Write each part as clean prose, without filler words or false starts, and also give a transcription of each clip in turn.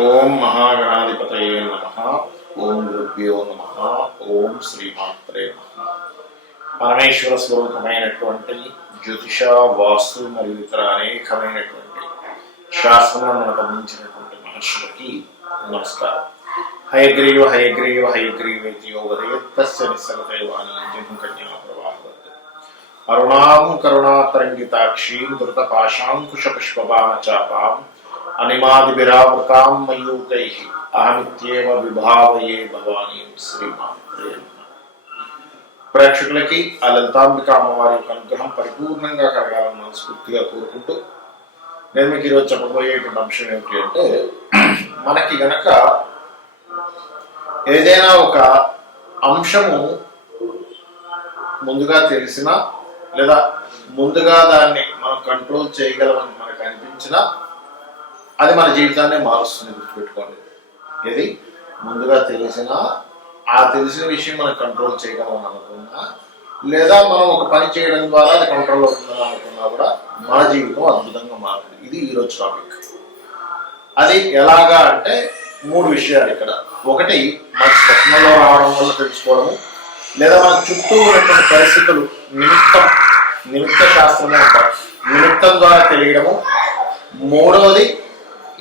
ఓం మహాగణాధిపతయే నమః. ఓం గురుభ్యో నమః. ఓం శ్రీమాత్రే నమః. పరమేశ్వర స్వరూపమైనటువంటి జ్యోతిష, వాస్తు మరియు ఇతర అనేకమైనటువంటి శాస్త్రంలో మనకు అందించినటువంటి మహర్షులకి నమస్కారం. హయగ్రీవ హయగ్రీవ హయగ్రీవేతి యోగదయత్తస్య నిస్సగతైవాని జంకన్యా ప్రవాహవత్ అరుణాం కరుణాతరంగితాక్షీం ధృతపాశాంకుశపుష్పబాణచాపాం అనిమాదిభిరావృతాం మయూకైః అహమిత్యేవ విభావయే భవానీం శ్రీమాత్రే నమః. ప్రేక్షకులకి ఆ లలితాంబిక అమ్మవారి యొక్క అనుగ్రహం పరిపూర్ణంగా కలగాలని మనస్ఫూర్తిగా కోరుకుంటూ నేను మీకు ఈరోజు చెప్పబోయేటువంటి అంశం ఏమిటి అంటే, మనకి గనక ఏదైనా ఒక అంశము ముందుగా తెలిసినా లేదా ముందుగా దాన్ని మనం కంట్రోల్ చేయగలమని మనకు అనిపించినా అది మన జీవితాన్ని మారుస్తుంది. గుర్తుపెట్టుకోండి, ఇది ముందుగా తెలిసినా ఆ తెలిసిన విషయం మనం కంట్రోల్ చేయగలం అనుకున్నా, లేదా మనం ఒక పని చేయడం ద్వారా అది కంట్రోల్ అవుతుందని అనుకున్నా కూడా మన జీవితం అద్భుతంగా మారుతుంది. ఇది ఈరోజు టాపిక్. అది ఎలాగా అంటే 3 విషయాలు ఇక్కడ. ఒకటి, మన స్వప్నంలో రావడం వల్ల తెలుసుకోవడము, లేదా మన చుట్టూ ఉన్నటువంటి పరిస్థితులు నిమిత్త శాస్త్రమే అంటారు, నిమిత్తం ద్వారా తెలియడము. మూడవది,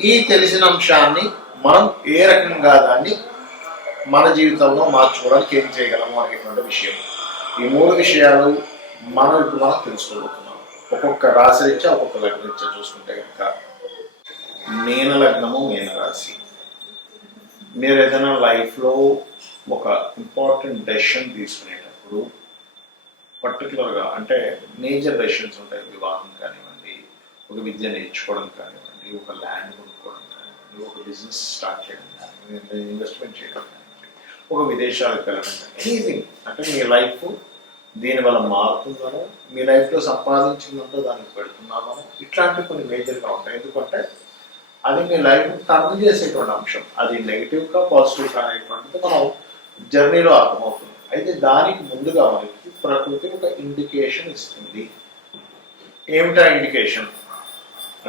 ఈ తెలిసిన అంశాన్ని మనం ఏ రకంగా దాన్ని మన జీవితంలో మార్చుకోవడానికి ఏం చేయగలము అనేటువంటి విషయం. ఈ 3 విషయాలు ఇప్పుడు మనం తెలుసుకోబోతున్నాం. ఒక్కొక్క రాశి రీత్యా ఒక్కొక్క లగ్న రీత్యా చూసుకుంటే కనుక, మీన లగ్నము, మీన రాశి. మీరు ఏదైనా లైఫ్లో ఒక ఇంపార్టెంట్ డెసిషన్ తీసుకునేటప్పుడు, పర్టికులర్గా అంటే మేజర్ డెసిషన్స్ ఉంటాయి. వివాహం కానివ్వండి, ఒక విద్య నేర్చుకోవడం కానివ్వండి, ఒక ల్యాండ్ కొనుక్కోవడం కానివ్వండి, ఒక బిజినెస్ స్టార్ట్ చేయడం కానివ్వండి, ఇన్వెస్ట్మెంట్ చేయడం కానివ్వండి, ఒక విదేశాలకు వెళ్ళడం కానీ, ఎనీథింగ్. అంటే మీ లైఫ్ దీనివల్ల మారుతుందనో, మీ లైఫ్లో సంపాదించిందంటూ దానికి పెడుతున్నామనో, ఇట్లాంటివి కొన్ని మేజర్గా ఉంటాయి. ఎందుకంటే అది మీ లైఫ్ టర్న్ చేసేటువంటి అంశం. అది నెగిటివ్గా పాజిటివ్గా అనేటువంటిది మనం జర్నీలో అర్థమవుతుంది. అయితే దానికి ముందుగా మనకి ప్రకృతి ఒక ఇండికేషన్ ఇస్తుంది. ఏమిటా ఇండికేషన్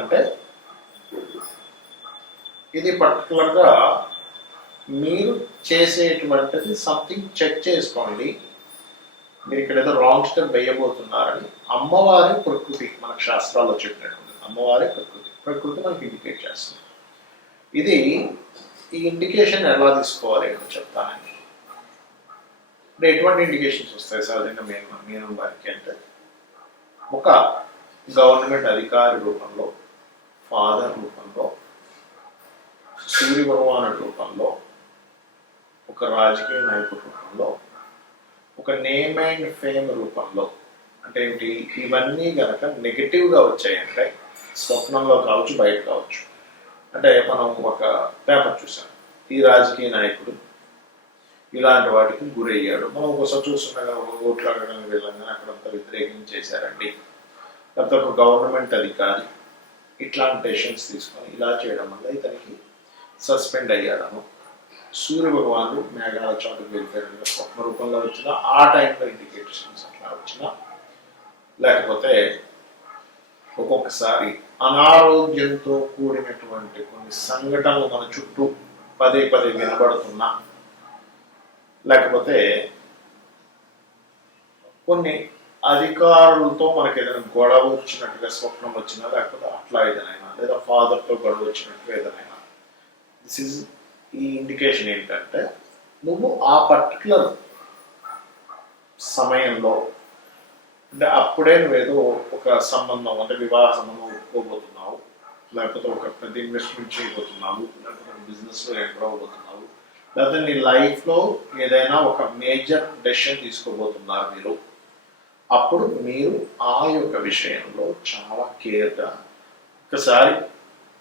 అంటే, ఇది పర్టికులర్గా మీరు చేసేటువంటిది సంథింగ్ చెక్ చేసుకోండి. మీరు ఇక్కడ ఏదో రాంగ్ స్టెప్ వేయబోతున్నారని అమ్మవారి ప్రకృతి మనకు శాస్త్రాల్లో చెప్పినటువంటి అమ్మవారి ప్రకృతి మనకి ఇండికేట్ చేస్తుంది. ఈ ఇండికేషన్ ఎలా తీసుకోవాలి అని చెప్తానండి. అంటే ఎటువంటి ఇండికేషన్స్ వస్తాయి సహజంగా మీనం వారికి అంటే, ఒక గవర్నమెంట్ అధికారి రూపంలో, ఫాదర్ రూపంలో, సూర్య భగవానుడి రూపంలో, ఒక రాజకీయ నాయకుడి రూపంలో, ఒక నేమ్ అండ్ ఫేమ్ రూపంలో. అంటే ఏమిటి, ఇవన్నీ కనుక నెగిటివ్గా వచ్చాయంటే స్వప్నంలో కావచ్చు, బయట కావచ్చు. అంటే మనం ఒక పేపర్ చూసాం, ఈ రాజకీయ నాయకుడు ఇలాంటి వాటికి గురయ్యాడు. మనం ఒకసారి చూస్తుండగా ఓట్లు అడగడానికి వెళ్ళంగానే అక్కడంతా వ్యతిరేకించేశారండి. లేకపోతే ఒక గవర్నమెంట్ అధికారి ఇట్లాంటి డెసిషన్స్ తీసుకొని ఇలా చేయడం వల్ల ఇతనికి సస్పెండ్ అయ్యాడను. సూర్య భగవానుడు మేఘాల చాటుకు వెళ్ళిపోయాడు స్వప్న రూపంలో వచ్చిన ఆ టైంలో ఇండికేషన్స్ అట్లా వచ్చిన, లేకపోతే ఒక్కొక్కసారి అనారోగ్యంతో కూడినటువంటి కొన్ని సంఘటనలు మన చుట్టూ పదే వినబడుతున్నా, లేకపోతే కొన్ని అధికారులతో మనకి ఏదైనా గొడవ వచ్చినట్టుగా స్వప్నం వచ్చినా, లేకపోతే అట్లా ఏదైనా, లేదా ఫాదర్తో గొడవ వచ్చినట్టుగా ఏదైనా, ఈ ఇండికేషన్ ఏంటంటే నువ్వు ఆ పర్టికులర్ సమయంలో, అంటే అప్పుడే నువ్వేదో ఒక సంబంధం, అంటే వివాహ సంబంధం ఒప్పుకోబోతున్నావు, లేకపోతే ఒక పెద్ద ఇన్వెస్ట్మెంట్ చేయబోతున్నావు, లేకపోతే బిజినెస్లో ఎంటర్ అవ్వబోతున్నావు, లేకపోతే నీ లైఫ్లో ఏదైనా ఒక మేజర్ డెసిషన్ తీసుకోబోతున్నారు మీరు. అప్పుడు మీరు ఆ యొక్క విషయంలో చాలా కేర్గా ఒకసారి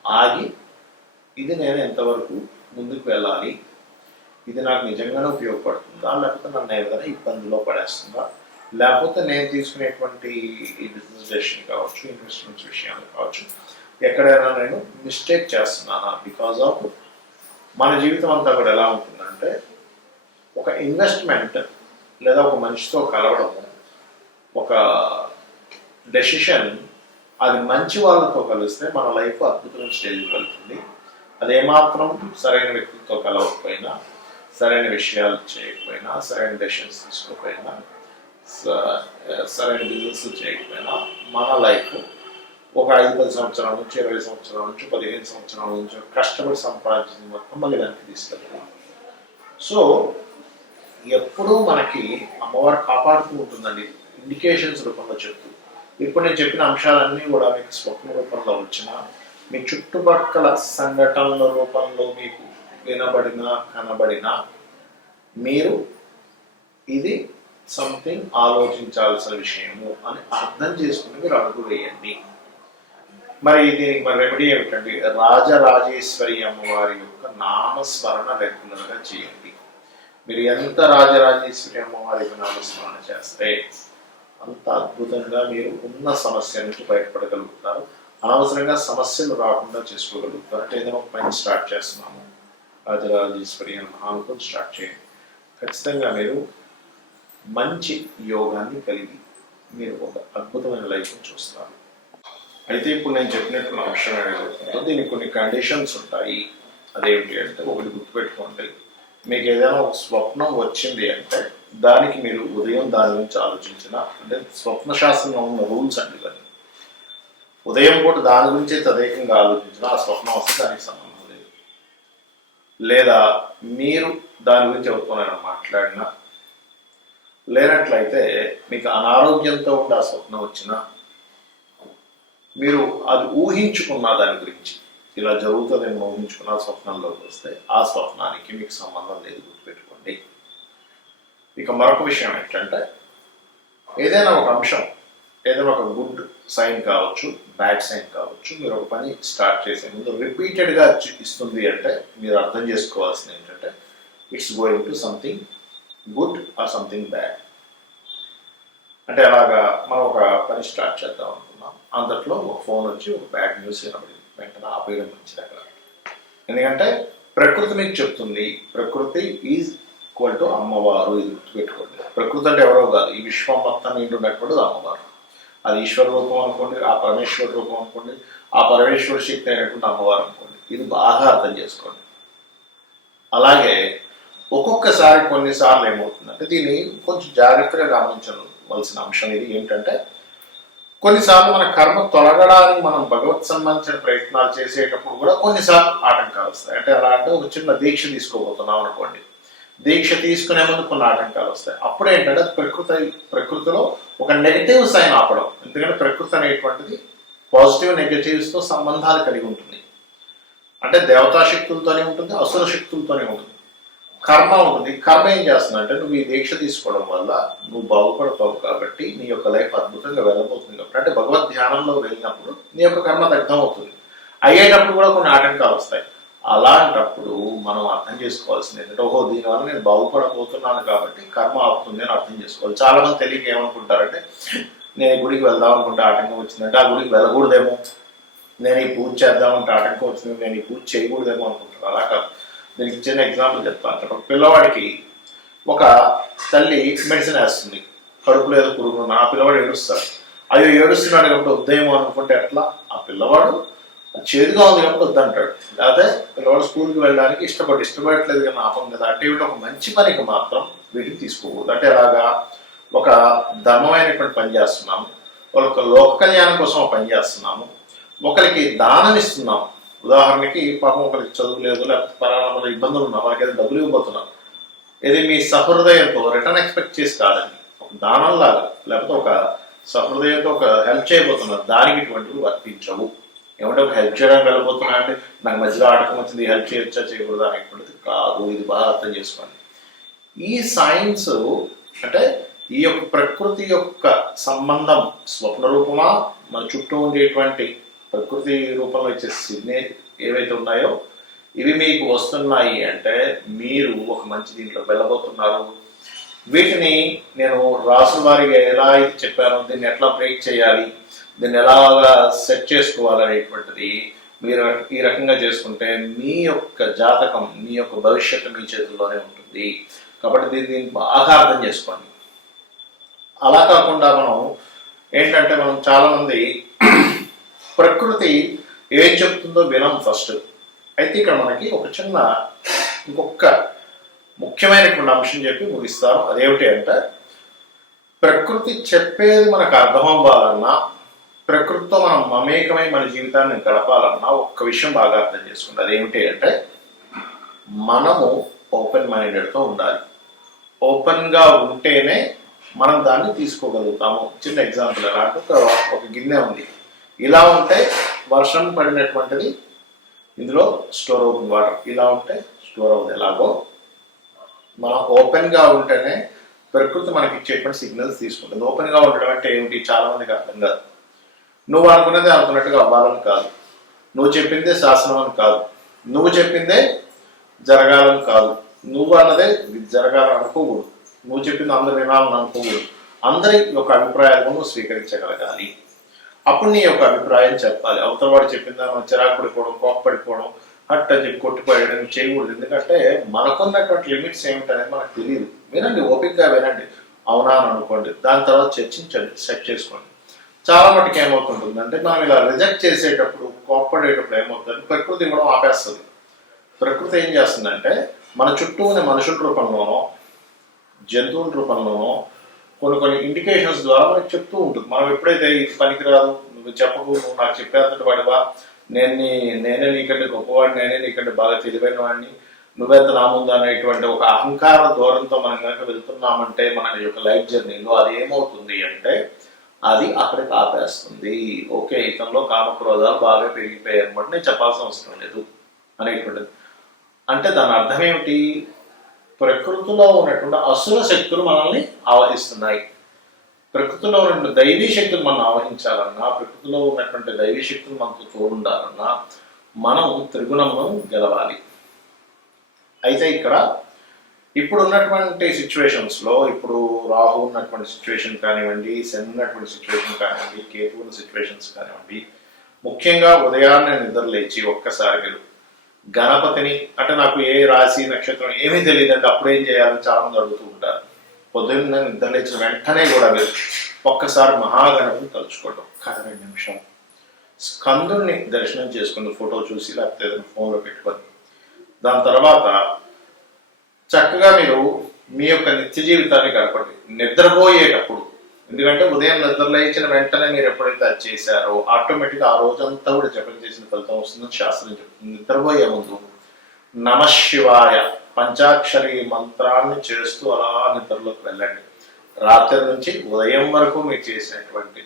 ఆగి, ఇది నేను ఎంతవరకు ముందుకు వెళ్ళాలి, ఇది నాకు నిజంగానే ఉపయోగపడుతుందా, లేకపోతే నన్ను ఏదైనా ఇబ్బందిలో పడేస్తుందా, లేకపోతే నేను తీసుకునేటువంటి ఈ బిజినెస్ డెసిషన్ కావచ్చు, ఇన్వెస్ట్మెంట్స్ విషయాలు కావచ్చు, ఎక్కడైనా నేను మిస్టేక్ చేస్తున్నానా. బికాజ్ ఆఫ్ మన జీవితం అంతా కూడా ఎలా ఉంటుందంటే, ఒక ఇన్వెస్ట్మెంట్ లేదా ఒక మనిషితో కలవడము, ఒక డెసిషన్, అది మంచి వాళ్ళతో కలిస్తే మన లైఫ్ అద్భుతమైన స్టేజ్కి వెళ్తుంది. అదేమాత్రం సరైన వ్యక్తితో కలవకపోయినా, సరైన విషయాలు చేయకపోయినా, సరైన డెసిషన్స్ తీసుకోకపోయినా, సరైన బిజినెస్ చేయకపోయినా మన లైఫ్ ఒక 5-10 సంవత్సరాల నుంచి, 20 సంవత్సరాల నుంచి, 15 సంవత్సరాల నుంచి కష్టపడి సంపాదించిన మొత్తం మళ్ళీ దానికి తీసుకెళ్తాం. సో ఎప్పుడూ మనకి అమ్మవారు కాపాడుతూ ఉంటుందండి, ఇండికేషన్స్ రూపంలో చెప్తూ. ఇప్పుడు నేను చెప్పిన అంశాలన్నీ కూడా మీకు స్వప్న రూపంలో వచ్చిన, మీ చుట్టుపక్కల సంఘటనల రూపంలో మీకు వినబడినా కనబడినా, మీరు ఇది సంథింగ్ ఆలోచించాల్సిన విషయము అని అర్థం చేసుకుని మీరు అడుగు వేయండి. మరి దీనికి మరి రెమెడీ ఏమిటండి? రాజరాజేశ్వరి అమ్మవారి యొక్క నామస్మరణ రెగ్యులర్గా చేయండి. మీరు ఎంత రాజరాజేశ్వరి అమ్మవారి నామస్మరణ చేస్తే అంత అద్భుతంగా మీరు ఉన్న సమస్య నుంచి బయటపడగలుగుతారు. అనవసరంగా సమస్యలు రాకుండా చేసుకోగలుగుతారు. అంటే ఏదైనా ఒక పని స్టార్ట్ చేస్తున్నాము, రాజరాజేశ్వరి అని మహానుతో స్టార్ట్ చేయండి. ఖచ్చితంగా మీరు మంచి యోగాన్ని కలిగి మీరు ఒక అద్భుతమైన లైఫ్ని చూస్తారు. అయితే ఇప్పుడు నేను చెప్పినట్టు అంశం ఏదైతుందో దీనికి కొన్ని కండిషన్స్ ఉంటాయి. అదేమిటి అంటే, ఒకటి గుర్తుపెట్టుకోండి, మీకు ఏదైనా ఒక స్వప్నం వచ్చింది అంటే దానికి మీరు ఉదయం దాని గురించి ఆలోచించిన, అంటే స్వప్న శాస్త్రంలో ఉన్న రూల్స్ అండి ఇవన్నీ. ఉదయం పూట దాని గురించి తదేకంగా ఆలోచించిన ఆ స్వప్నం వస్తే దానికి సంబంధం లేదు. లేదా మీరు దాని గురించి ఎవరితోనైనా మాట్లాడినా, లేనట్లయితే మీకు అనారోగ్యంతో ఉండి ఆ స్వప్నం వచ్చినా, మీరు అది ఊహించుకున్న దాని గురించి ఇలా జరుగుతుందేమో ఊహించుకున్న స్వప్నంలోకి వస్తే ఆ స్వప్నానికి మీకు సంబంధం లేదు, గుర్తుపెట్టుకోండి. ఇక మరొక విషయం ఏంటంటే, ఏదైనా ఒక అంశం, ఏదైనా ఒక గుడ్ సైన్ కావచ్చు, బ్యాడ్ సైన్ కావచ్చు, మీరు ఒక పని స్టార్ట్ చేసే ముందు రిపీటెడ్గా ఇస్తుంది అంటే మీరు అర్థం చేసుకోవాల్సింది ఏంటంటే, it's going to something good or something bad. అంటే అలాగా మనం ఒక పని స్టార్ట్ చేద్దాం అనుకున్నాం, అంతట్లో ఒక ఫోన్ వచ్చి ఒక బ్యాడ్ న్యూస్ వినబడింది, వెంటనే ఆపేయడం మంచిది అక్కడ. ఎందుకంటే ప్రకృతి మీకు చెప్తుంది, ప్రకృతి ఈజ్ ఈక్వల్ టు అమ్మవారు. ఇది గుర్తుపెట్టుకోండి. ప్రకృతి అంటే ఎవరో కాదు, ఈ విశ్వం మొత్తం నిండున్నటువంటిది అమ్మవారు. అది ఈశ్వర రూపం అనుకోండి, ఆ పరమేశ్వర రూపం అనుకోండి, ఆ పరమేశ్వర శక్తి అయినటువంటి అమ్మవారు అనుకోండి. ఇది బాగా అర్థం చేసుకోండి. అలాగే ఒక్కొక్కసారి కొన్నిసార్లు ఏమవుతుందంటే, దీన్ని కొంచెం జాగ్రత్తగా గమనించవలసిన అంశం ఇది ఏంటంటే, కొన్నిసార్లు మన కర్మ తొలగడానికి మనం భగవత్ సంబంధించిన ప్రయత్నాలు చేసేటప్పుడు కూడా కొన్నిసార్లు ఆటంకాలు వస్తాయి. అంటే అలా అంటే ఒక చిన్న దీక్ష తీసుకోబోతున్నాం అనుకోండి, దీక్ష తీసుకునే ముందు కొన్ని ఆటంకాలు వస్తాయి. అప్పుడు ఏంటంటే ప్రకృతిలో ఒక నెగటివ్ సైన్ ఆపడం. ఎందుకంటే ప్రకృతి అనేటువంటిది పాజిటివ్ నెగటివ్స్తో సంబంధాలు కలిగి ఉంటుంది. అంటే దేవతా శక్తులతోనే ఉంటుంది, అసుర శక్తులతోనే ఉంటుంది. కర్మ ఉంటుంది. కర్మ ఏం చేస్తుందంటే, నువ్వు ఈ దీక్ష తీసుకోవడం వల్ల నువ్వు బాగుపడతావు కాబట్టి నీ యొక్క లైఫ్ అద్భుతంగా వెళ్ళబోతుంది కాబట్టి, అంటే భగవద్ ధ్యానంలో వెళ్ళినప్పుడు నీ యొక్క కర్మ దగ్ధం అవుతుంది. అయ్యేటప్పుడు కూడా కొన్ని ఆటంకాలు వస్తాయి. అలాంటప్పుడు మనం అర్థం చేసుకోవాల్సింది ఏంటంటే, ఓహో దీనివల్ల నేను బాగుపడబోతున్నాను కాబట్టి కర్మ ఆపుతుంది అని అర్థం చేసుకోవాలి. చాలా మంది తెలియక ఏమనుకుంటారంటే, నేను ఈ గుడికి వెళ్దాం అనుకుంటే ఆటంకం వచ్చిందంటే ఆ గుడికి వెళ్ళకూడదేమో, నేను ఈ పూజ చేద్దామంటే ఆటంకం వచ్చింది, నేను ఈ పూజ చేయకూడదేమో అనుకుంటాను. అలా కాదు. దీనికి చిన్న ఎగ్జాంపుల్ చెప్తాను. అంటే ఒక పిల్లవాడికి ఒక తల్లి మెడిసిన్ వేస్తుంది, కడుపులో ఏదో పురుగున్న, ఆ పిల్లవాడు ఏడుస్తాడు. అయ్యో ఏడుస్తున్నాడు కాబట్టి వద్దేమో అనుకుంటే ఎట్లా? ఆ పిల్లవాడు చేదుగా ఉంది కాబట్టి వద్దంటాడు. లేకపోతే పిల్లవాడు స్కూల్కి వెళ్ళడానికి ఇష్టపడట్లేదు కానీ ఆపం కదా అంటే వీటి ఒక మంచి పనికి మాత్రం వీటిని తీసుకోకూడదు. అంటే అలాగా ఒక ధర్మమైనటువంటి పని చేస్తున్నాము, వాళ్ళొక లోక కళ్యాణం కోసం పని చేస్తున్నాము, ఒకరికి దానం ఇస్తున్నాము. ఉదాహరణకి పాపం ఒకరికి చదువు లేదు, లేకపోతే పరామర్శ ఇబ్బందులు ఉన్నా, వాళ్ళకి ఏదో డబ్బులు ఇవ్వబోతున్నారు. ఇది మీ సహృదయంతో రిటర్న్ ఎక్స్పెక్ట్ చేసి కాదండి, ఒక దానం లాగా లేకపోతే ఒక సహృదయంతో ఒక హెల్ప్ చేయబోతున్నారు, దానికి ఇటువంటివి వర్తించవు. ఏమంటే ఒక హెల్ప్ చేయడానికి వెళ్ళబోతున్నా అంటే నాకు మధ్యలో ఆటకం వచ్చింది, హెల్ప్ చేయొచ్చా చేయకూడదు అనేటువంటిది కాదు. ఇది బాగా అర్థం చేసుకోండి. ఈ సైన్స్ అంటే ఈ యొక్క ప్రకృతి యొక్క సంబంధం స్వప్న రూపమా, మన చుట్టూ ఉండేటువంటి ప్రకృతి రూపంలో ఇచ్చే సిగ్నల్ ఏవైతే ఉన్నాయో ఇవి మీకు వస్తున్నాయి అంటే మీరు ఒక మంచి దీంట్లో వెళ్ళబోతున్నారు. వీటిని నేను రాసుల వారిగా ఎలా అయితే చెప్పానో, దీన్ని ఎట్లా బ్రేక్ చేయాలి, దీన్ని ఎలాగా సెట్ చేసుకోవాలనేటువంటిది మీరు ఈ రకంగా చేసుకుంటే మీ యొక్క జాతకం, మీ యొక్క భవిష్యత్తు మీ చేతుల్లోనే ఉంటుంది. కాబట్టి దీన్ని బాగా అర్థం చేసుకోండి. అలా కాకుండా మనం ఏంటంటే, మనం చాలామంది ప్రకృతి ఏం చెప్తుందో వినం ఫస్ట్. అయితే ఇక్కడ మనకి ఒక చిన్న ఇంకొక ముఖ్యమైనటువంటి అంశం చెప్పి ముగిస్తాను. అదేమిటి అంటే, ప్రకృతి చెప్పేది మనకు అర్థం అవ్వాలన్నా, ప్రకృతితో మనం మమేకమై మన జీవితాన్ని గడపాలన్నా ఒక్క విషయం బాగా అర్థం చేసుకుంటాం. అదేమిటి అంటే, మనము ఓపెన్ మైండెడ్తో ఉండాలి. ఓపెన్గా ఉంటేనే మనం దాన్ని తీసుకోగలుగుతాము. చిన్న ఎగ్జాంపుల్ ఎలా అంటే, ఒక గిన్నె ఉంది, ఇలా ఉంటే వర్షం పడినటువంటిది ఇందులో స్టోర్ అవుతుంది వాటర్, ఇలా ఉంటే స్టోర్ అవుతుంది. ఎలాగో మనం ఓపెన్గా ఉంటేనే ప్రకృతి మనకి ఇచ్చేటువంటి సిగ్నల్స్ తీసుకుంటుంది. ఓపెన్గా ఉండడం అంటే ఏమిటి, చాలా మందికి అర్థం కాదు. నువ్వు అనుకున్నది అనుకున్నట్టుగా అవ్వాలని కాదు, నువ్వు చెప్పిందే శాసనం అని కాదు, నువ్వు చెప్పిందే జరగాలని కాదు, నువ్వు అన్నదే జరగాలని అనుకోకూడదు, నువ్వు చెప్పింది అందరు వినాలని అనుకోకూడదు. అందరి యొక్క అభిప్రాయాలను నువ్వు స్వీకరించగలగాలి. అప్పుడు నీ యొక్క అభిప్రాయం చెప్పాలి. అవతల వాడు చెప్పిందా మనం చిరాకు పడిపోవడం, కోప్పడిపోవడం, హట్ అని చెప్పి కొట్టిపోయడం చేయకూడదు. ఎందుకంటే మనకున్నటువంటి లిమిట్స్ ఏమిటనేది మనకు తెలియదు. వినండి, ఓపికగా వినండి, అవునా అని అనుకోండి, దాని తర్వాత చర్చించండి, సెట్ చేసుకోండి. చాలా మటుకు ఏమవుతుంటుందంటే, మనం ఇలా రిజెక్ట్ చేసేటప్పుడు, కోప్పడేటప్పుడు ఏమవుతుంది, ప్రకృతి ఇవ్వడం ఆపేస్తుంది. ప్రకృతి ఏం చేస్తుందంటే, మన చుట్టూ ఉన్న మనుషుల రూపంలోనో జంతువుల రూపంలోనో కొన్ని ఇండికేషన్స్ ద్వారా మనకి చెప్తూ ఉంటుంది. మనం ఎప్పుడైతే ఇది పనికిరాదు, నువ్వు చెప్పకు, నువ్వు నాకు చెప్పేంతటి వాడివా, నేనే నీకంటే గొప్పవాడిని, నేనే నీకంటే బాగా తెలివైన వాడిని, నువ్వెంత నా ముందు అనేటువంటి ఒక అహంకార ధోరణితో మనం కనుక వెళ్తున్నామంటే మన యొక్క లైఫ్ జర్నీలో అది ఏమవుతుంది అంటే, అది అక్కడికి ఆపేస్తుంది. ఓకే, ఇతనిలో కామక్రోధాలు బాగా పెరిగిపోయాయి అనమాట, నేను చెప్పాల్సిన అవసరం లేదు అనేటువంటిది. అంటే దాని అర్థం ఏమిటి, ప్రకృతిలో ఉన్నటువంటి అసుర శక్తులు మనల్ని ఆవహిస్తున్నాయి. ప్రకృతిలో ఉన్న దైవీ శక్తులు మనం ఆవహించాలన్నా, ప్రకృతిలో ఉన్నటువంటి దైవీ శక్తులు మనకు తోడుండాలన్నా మనం త్రిగుణమును గెలవాలి. అయితే ఇక్కడ ఇప్పుడు ఉన్నటువంటి సిచ్యువేషన్స్లో, ఇప్పుడు రాహు ఉన్నటువంటి సిచ్యువేషన్ కానివ్వండి, శని ఉన్నటువంటి సిచ్యువేషన్ కానివ్వండి, కేతు ఉన్న సిచ్యువేషన్స్ కానివ్వండి, ముఖ్యంగా ఉదయాన్నే నిద్ర లేచి ఒక్కసారి మీరు గణపతిని, అంటే నాకు ఏ రాశి నక్షత్రం ఏమీ తెలియదంటే అప్పుడు ఏం చేయాలని చాలా మంది అడుగుతూ ఉంటారు. పొద్దున్న నిద్ర లేచిన వెంటనే కూడా మీరు ఒక్కసారి మహాగణపతిని తలుచుకోండి, ఒక్క 2 నిమిషాలు. స్కందుని దర్శనం చేసుకుని ఫోటో చూసి, లేకపోతే ఏదైనా ఫోన్లో పెట్టుకొని, దాని తర్వాత చక్కగా మీరు మీ యొక్క నిత్య జీవితాన్ని గడపండి నిద్రపోయేటప్పుడు. ఎందుకంటే ఉదయం నిద్ర లేచిన వెంటనే మీరు ఎప్పుడైతే అది చేశారో ఆటోమేటిక్గా ఆ రోజంతా కూడా జపం చేసిన ఫలితం వస్తుందని శాస్త్రం చెప్తుంది. నిద్రపోయే ముందు నమశివాయ పంచాక్షరి మంత్రాన్ని చేస్తూ అలా నిద్రలోకి వెళ్ళండి. రాత్రి నుంచి ఉదయం వరకు మీరు చేసినటువంటి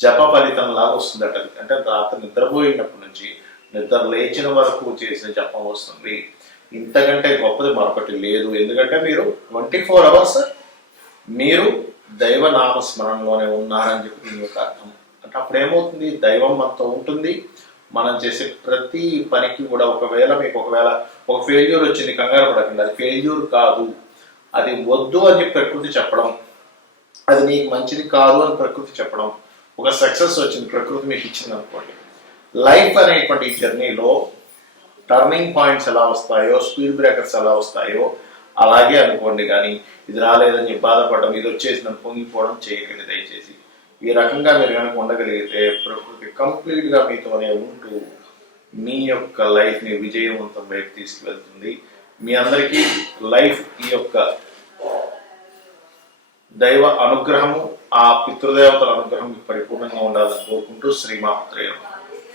జప ఫలితం లాగా వస్తుందట. అంటే రాత్రి నిద్రపోయినప్పటి నుంచి నిద్ర లేచిన వరకు చేసిన జపం వస్తుంది. ఇంతకంటే గొప్పది మరొకటి లేదు. ఎందుకంటే మీరు 24 అవర్స్ మీరు దైవ నామస్మరణలోనే ఉన్నారని చెప్పి దీని యొక్క అర్థం. అంటే అప్పుడు ఏమవుతుంది, దైవం మనతో ఉంటుంది. మనం చేసే ప్రతి పనికి కూడా ఒకవేళ ఒక ఫెయిల్యూర్ వచ్చింది, కంగారు పడకండి, అది ఫెయిల్యూర్ కాదు, అది వద్దు అని చెప్పి ప్రకృతి చెప్పడం, అది నీకు మంచిది కాదు అని ప్రకృతి చెప్పడం. ఒక సక్సెస్ వచ్చింది, ప్రకృతి మీకు ఇచ్చింది అనుకోండి. లైఫ్ అనేటువంటి ఈ జర్నీలో టర్నింగ్ పాయింట్స్ ఎలా వస్తాయో, స్పీడ్ బ్రేకర్స్ ఎలా వస్తాయో అలాగే అనుకోండి. కానీ ఇది రాలేదని బాధపడడం, ఇది వచ్చేసిందని పొంగిపోవడం చేయకండి దయచేసి. ఈ రకంగా మీరు కనుక ఉండగలిగితే ప్రకృతి కంప్లీట్గా మీతోనే ఉంటూ మీ యొక్క లైఫ్ని విజయవంతం వైపు తీసుకువెళ్తుంది. మీ అందరికీ లైఫ్ ఈ యొక్క దైవ అనుగ్రహము, ఆ పితృదేవతల అనుగ్రహం పరిపూర్ణంగా ఉండాలని కోరుకుంటూ శ్రీమాత్రేయ.